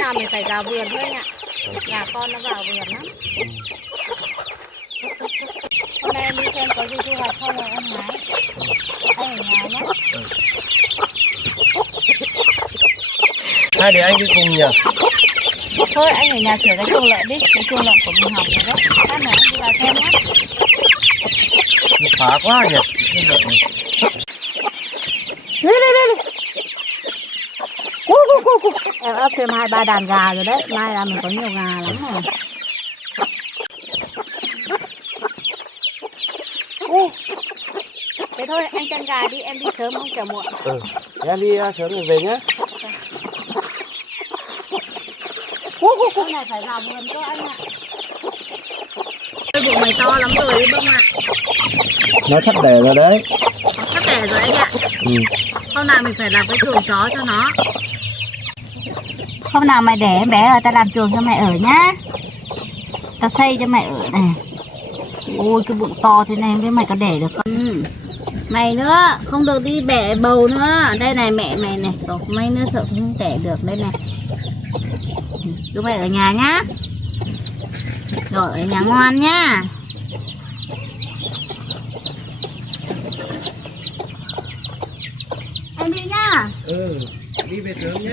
Nào mình phải vào vườn thôi ạ. Gà con nó vào vườn lắm. Hôm nay em đi xem có gì thu hoạch không rồi em hái. Anh ở nhà nhé. Hai đứa anh đi cùng nhỉ? Thôi anh ở nhà sửa cái chuồng lợn đi. Cái chuồng lợn của mình hỏng rồi đấy. Lát nữa anh đi vào xem nhé. Nó phá quá nhỉ? Đây. Em ấp thêm 2-3 đàn gà rồi đấy. Mai là mình có nhiều gà lắm rồi. Thế thôi anh chăn gà đi, em đi sớm không kẻo muộn. Em đi sớm rồi về nhé. Hôm này phải vào vườn cho anh ạ. Bụng mày to lắm rồi đấy bông ạ. Nó sắp đẻ rồi đấy. Sắp đẻ rồi anh ạ. Hôm nào mình phải làm cái chuồng chó cho nó. Hôm nào mày đẻ bé rồi ta làm chuồng cho mày ở nhá. Ta xây cho mày ở này. Ôi cái bụng to thế này với mày có đẻ được không? Mày nữa không được đi bẻ bầu nữa. Đây này mẹ mày này. Rồi mày nữa sợ không đẻ được đây này. Chú mày ở nhà nhá. Rồi ở nhà ngoan nhá. Em đi nhá. Đi về sớm nhé.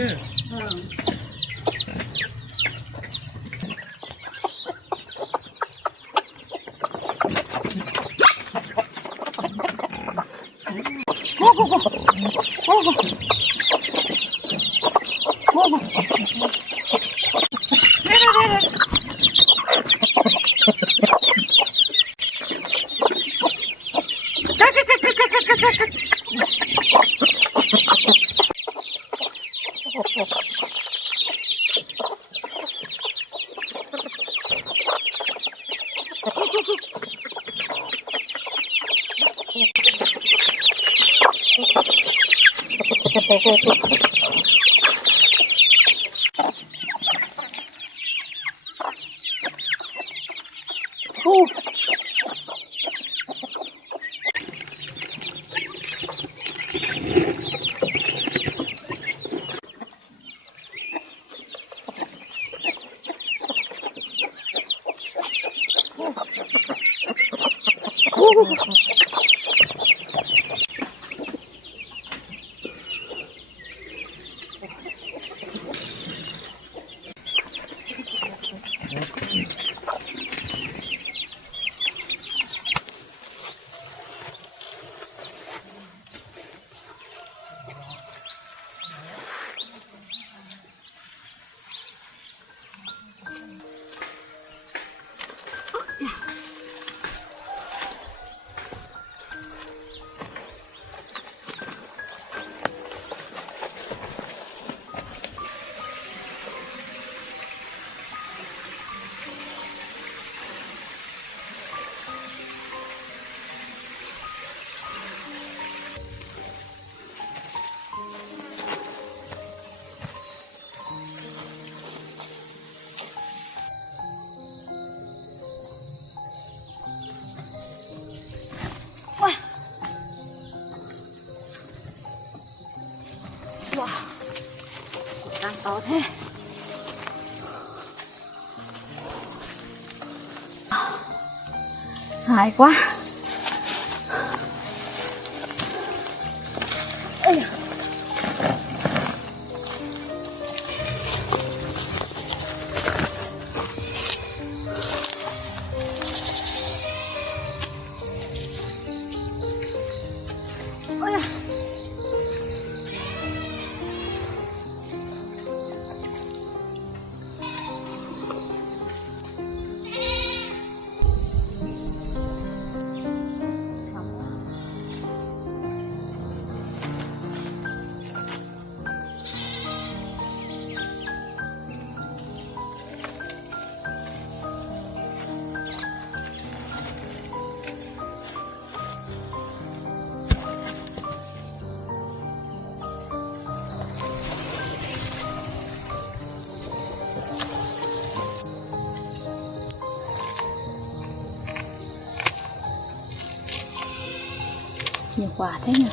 Đang to thế. Dài quá. Nhiều quả thế nhỉ.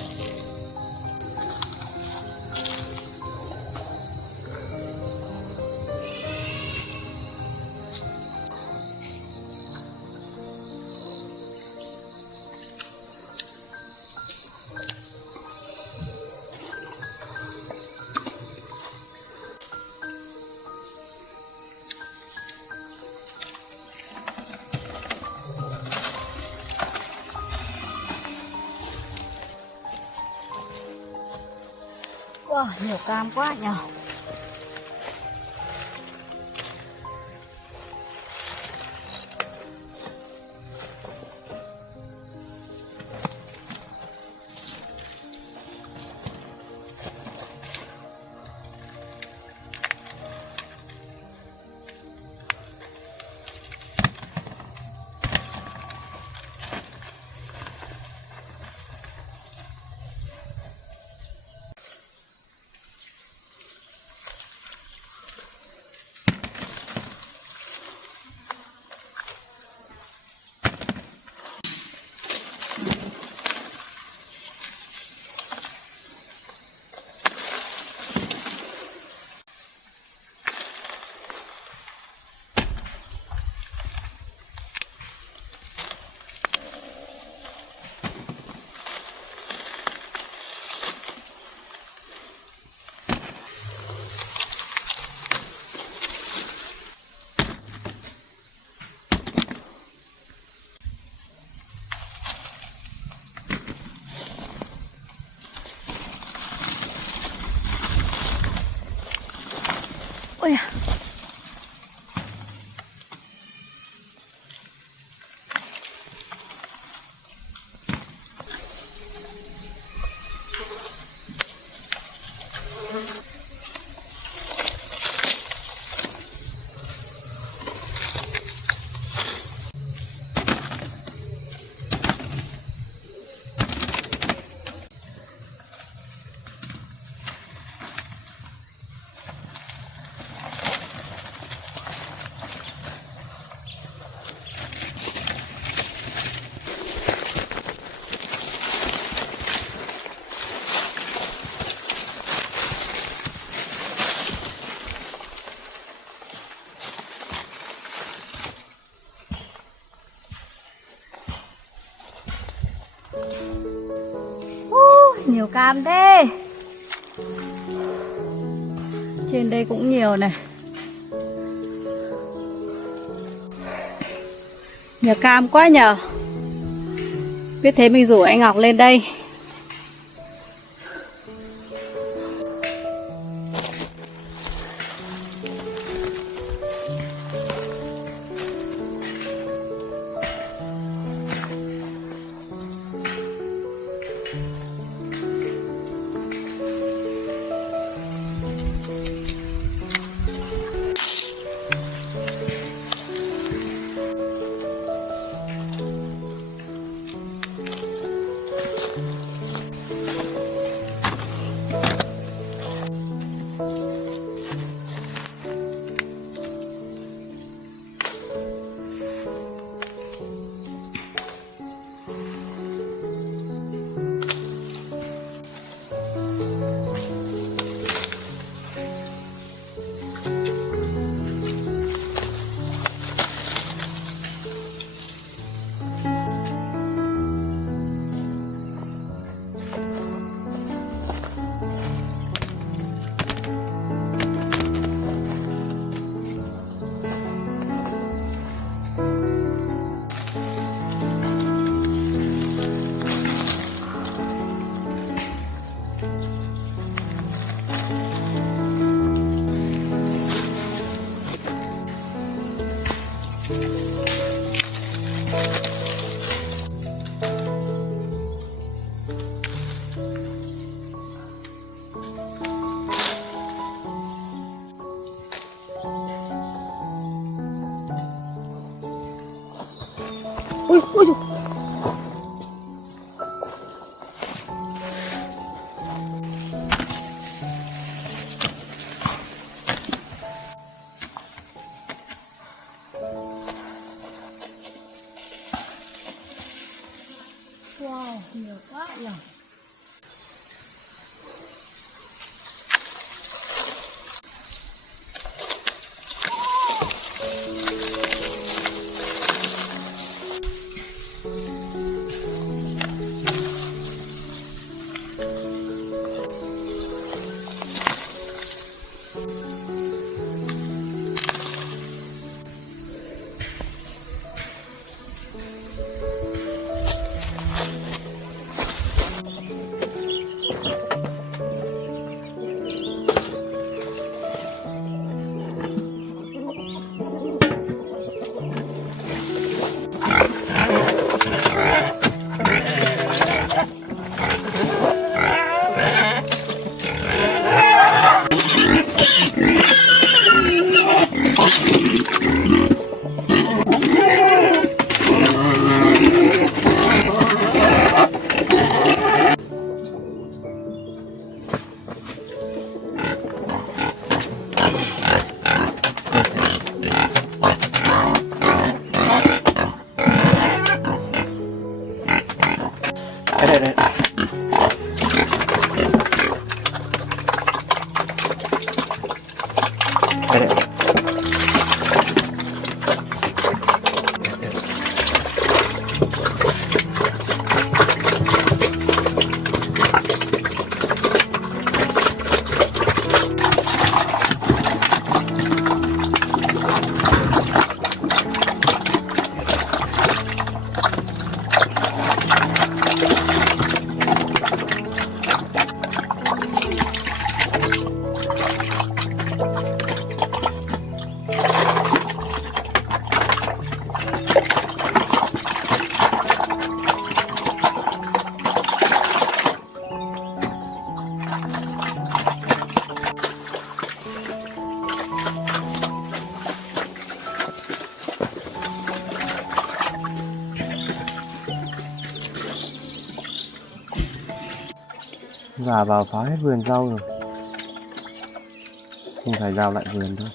Wow, nhiều cam quá nhờ. Ôi à. Nhiều cam thế. Trên đây cũng nhiều này. Nhiều cam quá nhờ. Biết thế mình rủ anh Ngọc lên đây. Ui, ui. Wow. nhiều quá rồi. Đây. Gà vào phá hết vườn rau rồi, không phải rào lại vườn thôi.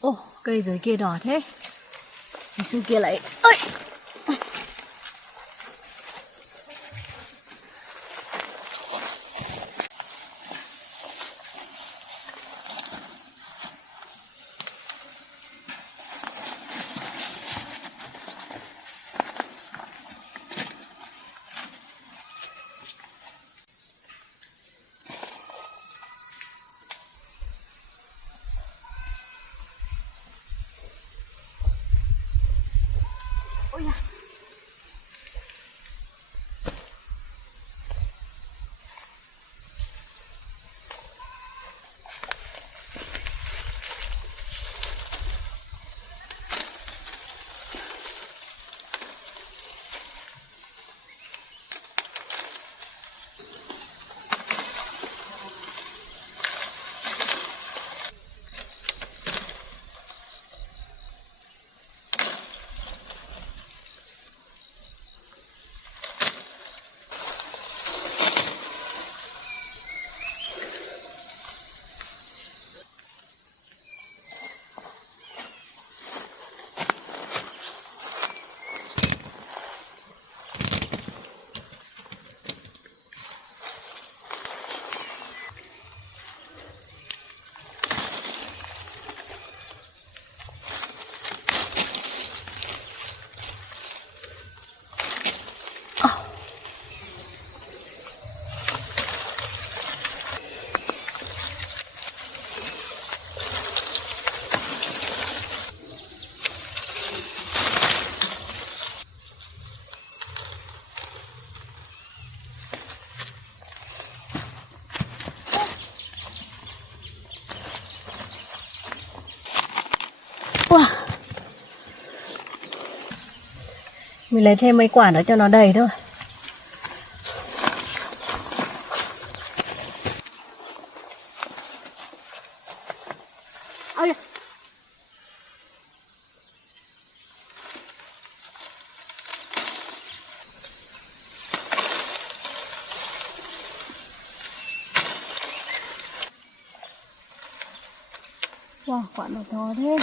Ồ, cây dưới kia đỏ thế. Xưa kia lại ơi. mình lấy thêm mấy quả nữa cho nó đầy thôi. Wow, quả nó to thế.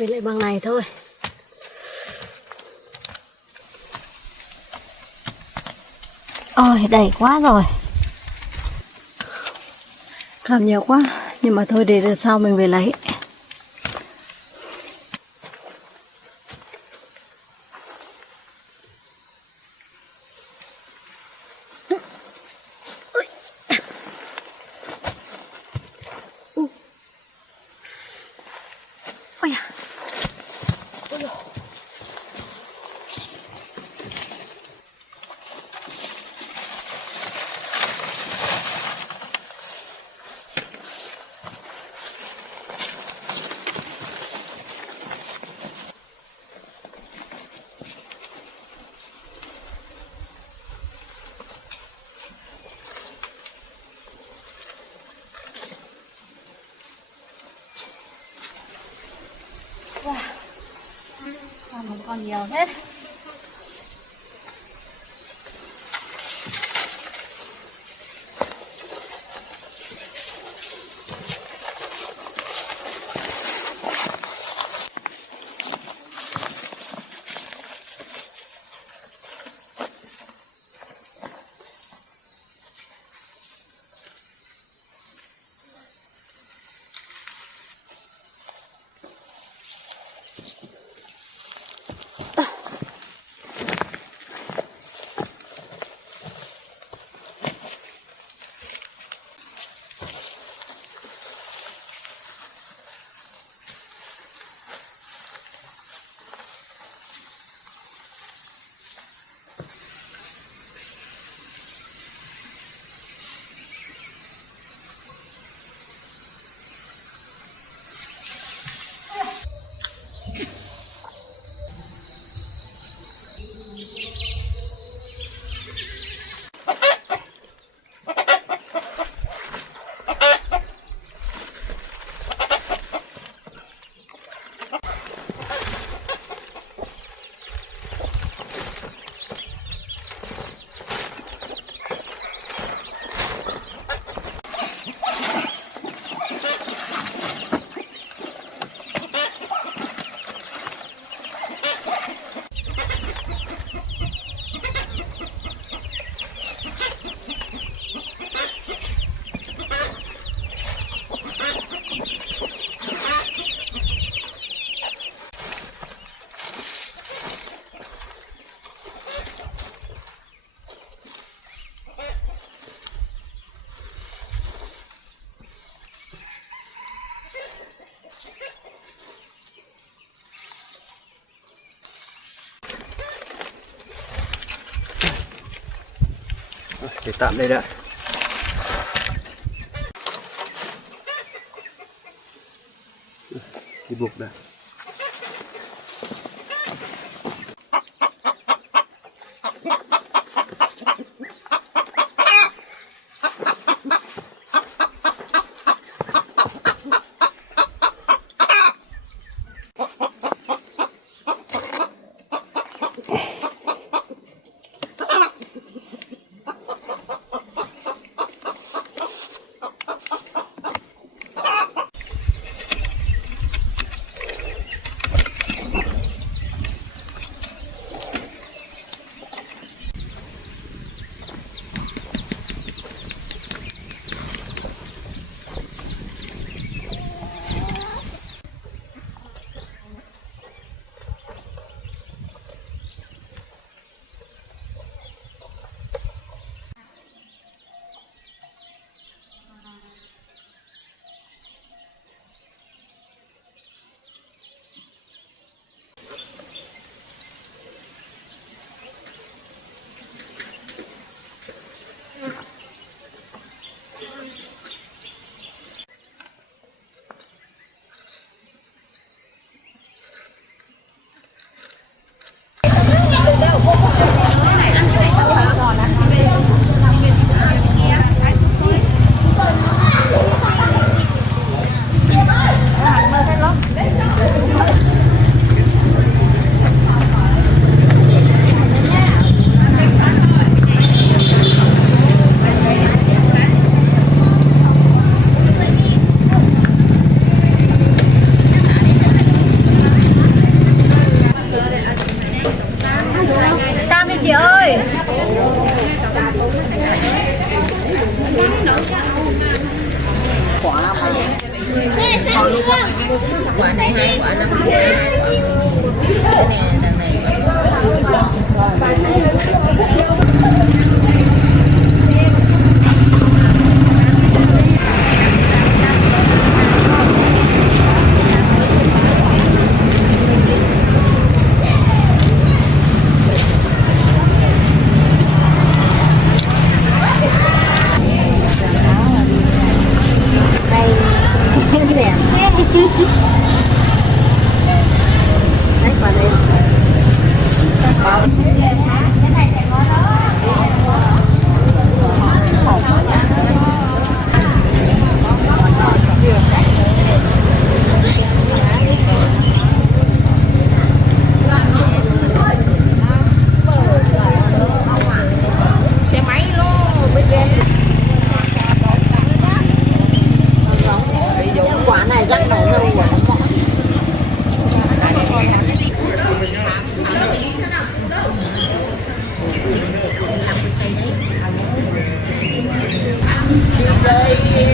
về lại bằng này thôi. Ôi đầy quá rồi. Làm nhiều quá, nhưng mà thôi để đợt sau mình về lấy. Ôi à. Mình còn nhiều thế. Để tạm đây đã. Đi buộc đã. quả này hai quả năm cái này đằng này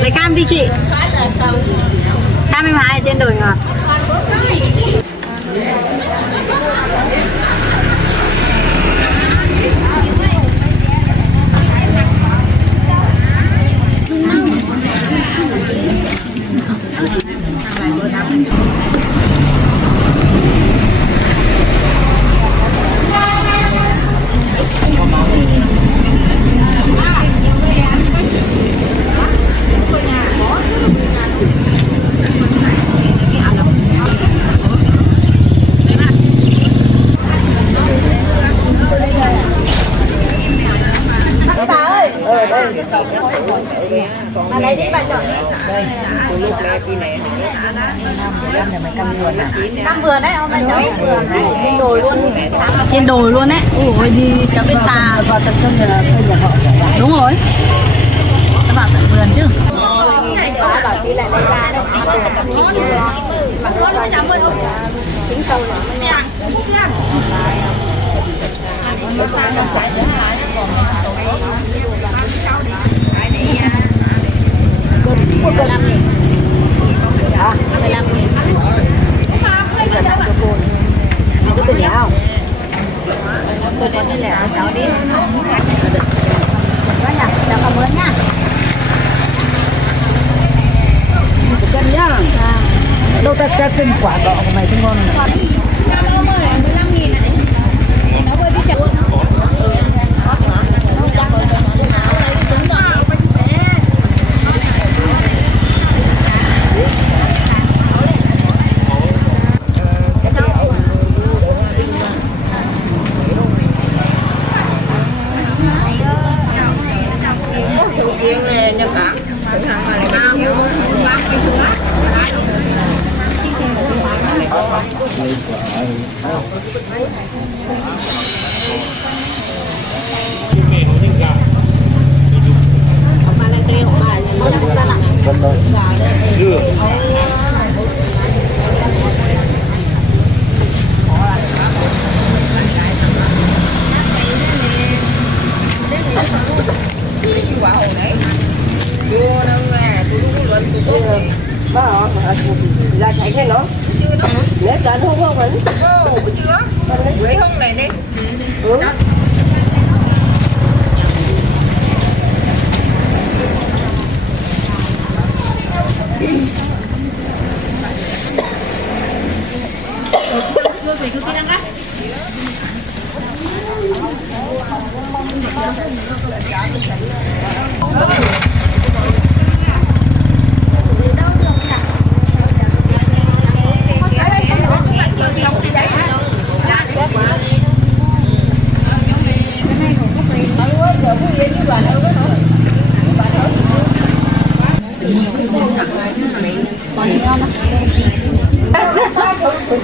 lấy cam đi chị. Cam em hái trên đồi ngọt. Mà lấy đi bà chọn đi. Lúc này kỳ này Cam vườn đấy, ông bà chọn vườn đấy. trên đồi luôn. Trên đồi luôn đấy. Ôi đi cháu biết ta vào tận trong nhà họ. Đúng rồi. Các bạn tận vườn chứ. Bảo tí lại lấy ra đâu. Tính sâu rồi. Một 15.000. Đó, 15.000. Có tiền lẻ không? Tôi có tiền lẻ cháu đi. Có nhỉ? Cháu cảm ơn nhá. Cân nhá. Đâu ta cho cân quả cọ của mày cho ngon này. Cảm ơn ơi, 15.000 này. Nó hơi đi chặt. Là chạy thế nó chưa đó nếu cả thu không vẫn chưa quế không này đi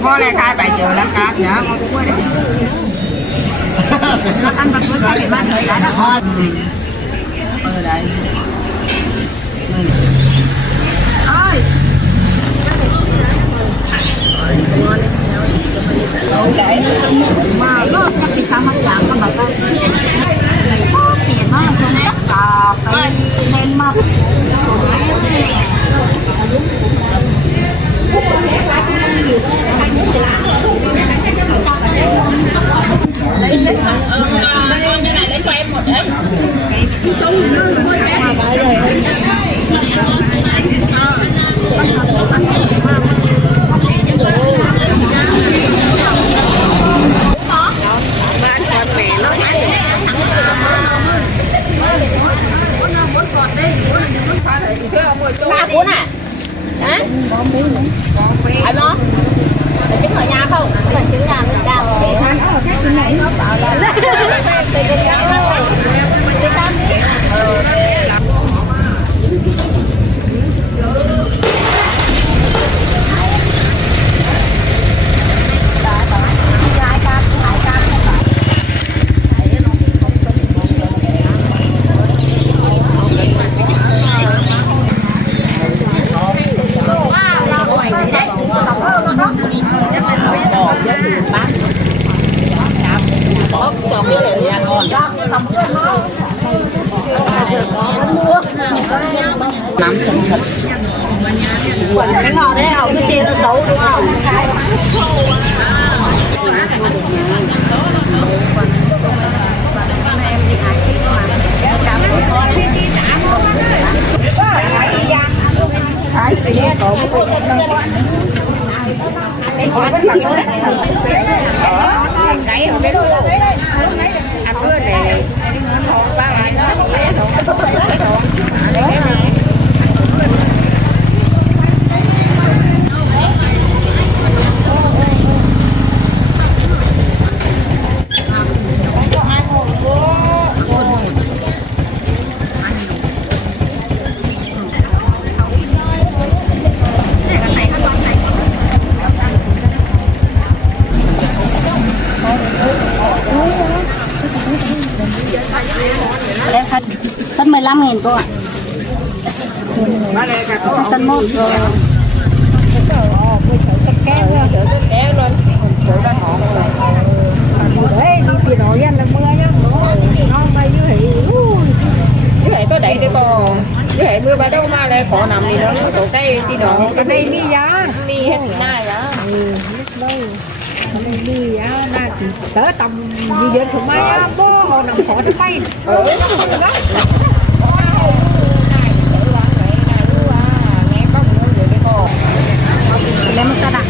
Kho này khai bài chờ là cá nhá, ngon quá đấy. Nó ăn vào cuối thì bán người đã ngon. Ở đây. Ơi. Mà nó chắc bị sao mất dạng các bạn ơi. Này có tiền nó cho nó tất cả phải lên mập. hả? Phải không? Trứng ở nhà không? Trứng nhà mình cao. Cái ngọt đấy không? Cái trên nó xấu đúng không? Cái ở bên đó ăn bữa này ba lại nó Tất 15.000 cô ạ. Tân một rồi. có đẩy cái bò với hệ mưa ba đâu mà lại khó nằm thì nó tổ cây thì nó cái đây đi giá đi hết thì nay đó đi giá na tới tầm gì đến không may á bố họ nằm khó nó bay Lấy một cân ạ.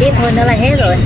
Ít hơn nữa là hết rồi.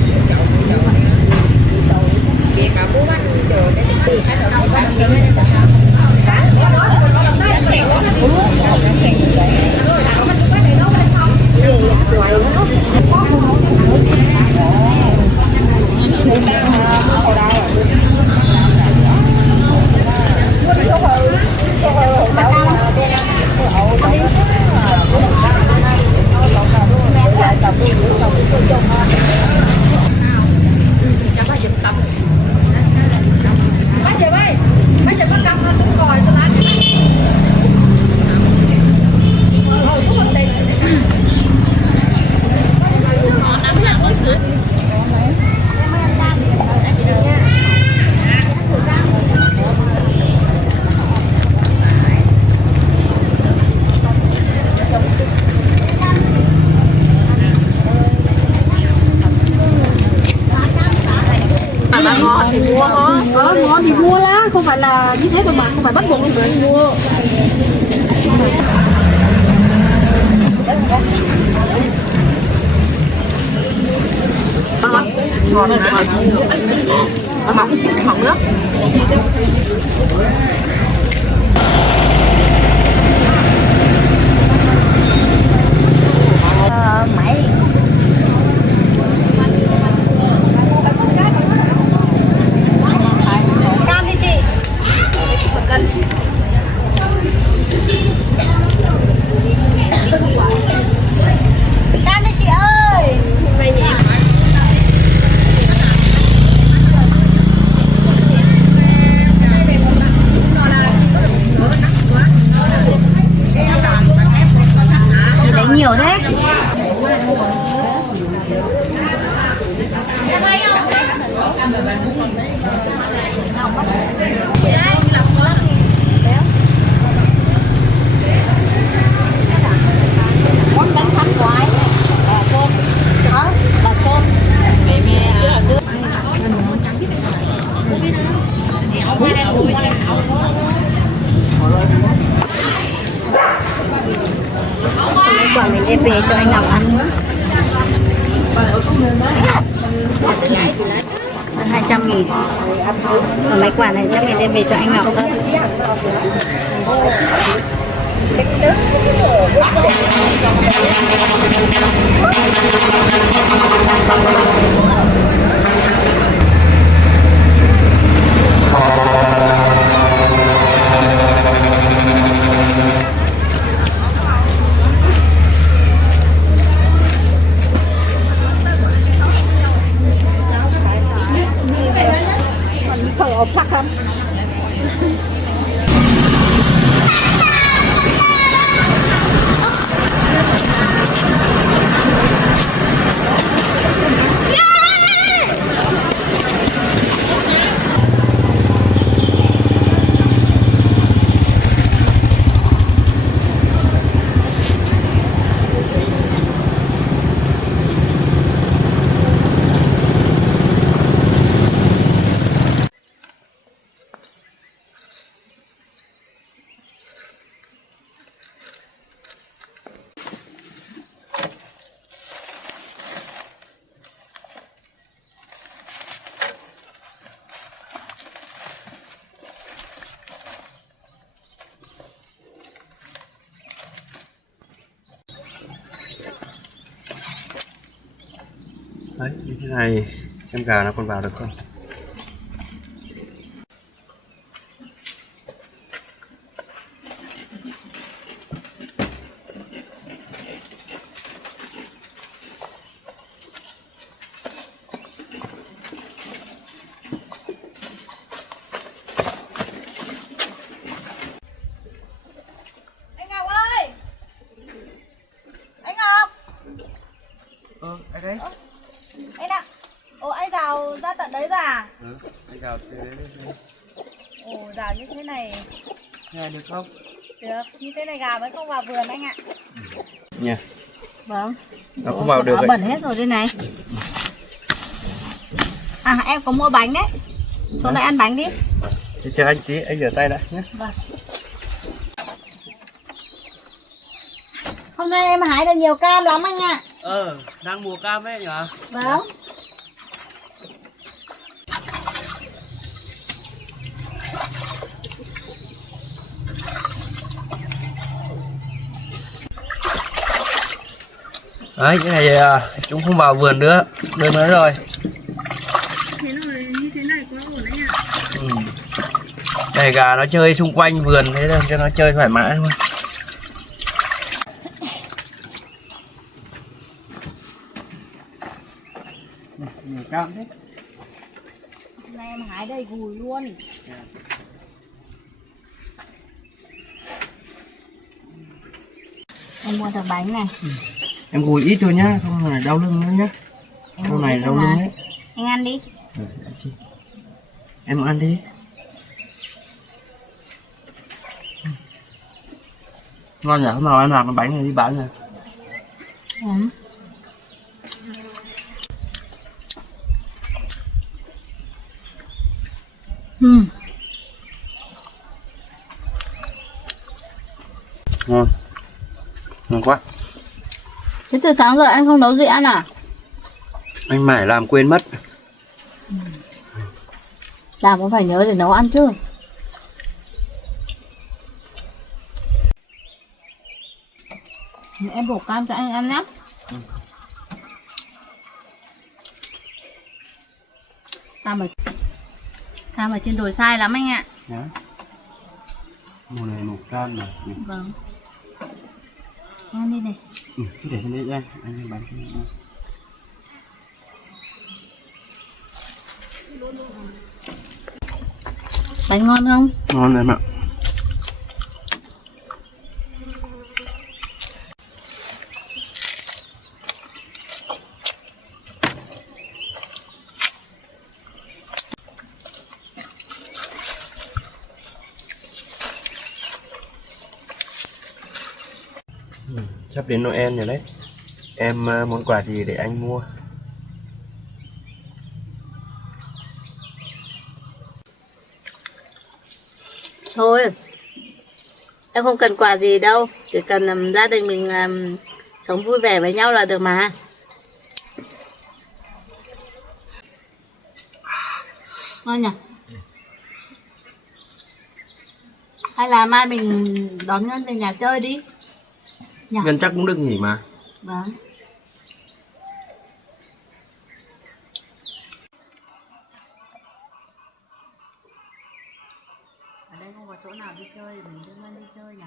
ngon thì mua ngon thì mua lá, không phải là như thế mà không phải bắt buộc phải mua. Ngon hả? Nó mỏng nước. Mấy cam đi chị. Cam đi chị ơi. Quả mình đem về cho anh Ngọc ăn nữa. 200.000. Còn mấy quả này chắc mình đem về cho anh Ngọc thôi. Ốp sắc không? Đấy, như thế này xem gà nó còn vào được không? Anh Ngọc ơi! Anh Ngọc! Ai đấy? Anh ạ! Ồ, anh rào ra tận đấy rồi à? Anh gào từ đấy lên. Ồ, rào như thế này Thế này được không? được, như thế này gà mới không vào vườn anh ạ. Nha. Vâng. Nó không vào được Nó vậy. bẩn hết rồi đây này. À, em có mua bánh đấy. Xuống đây ăn bánh đi. Thế chờ anh tí, anh rửa tay đã nhé. Vâng. Hôm nay em hái được nhiều cam lắm anh ạ. Đang mùa cam đấy nhỉ? Vâng. Đấy, cái này chúng không vào vườn nữa, đưa nó rồi. Thế rồi, như thế này quá ổn anh ạ. Này gà nó chơi xung quanh vườn thế nên cho nó chơi thoải mái thôi. Nhiều cam thế. Hôm nay em hái đầy gùi luôn. Em mua được bánh này. Em gùi ít thôi nhá, không là đau lưng nữa nhá. Sau này đau lưng đấy. Anh ăn đi. Em ăn đi. Ngon nhỉ, hôm nào em làm cái bánh này đi bán rồi. Ngon. Ngon quá. Thế từ sáng giờ anh không nấu gì ăn à? Anh mải làm quên mất. Làm có phải nhớ để nấu ăn chứ. Em bổ cam cho anh ăn nhé. Cam ở trên đồi sai lắm anh ạ. Nhá. Mùa này mùa cam mà. Vâng. Ăn đi này. Cứ để trên đấy anh ăn bánh cho anh. Bánh ngon không? Ngon em ạ. Sắp đến Noel rồi đấy. Em muốn quà gì để anh mua? Thôi, em không cần quà gì đâu, chỉ cần gia đình mình sống vui vẻ với nhau là được mà. Ngon nhỉ? Hay là mai mình đón Ngân về nhà chơi đi. Nhỉ? Ngân chắc cũng được nghỉ mà. Vâng. Ở đây không có chỗ nào đi chơi, mình đưa Ngân đi chơi nhỉ?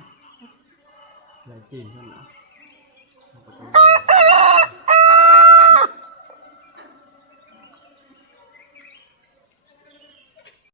Lại chỉ cho nữa.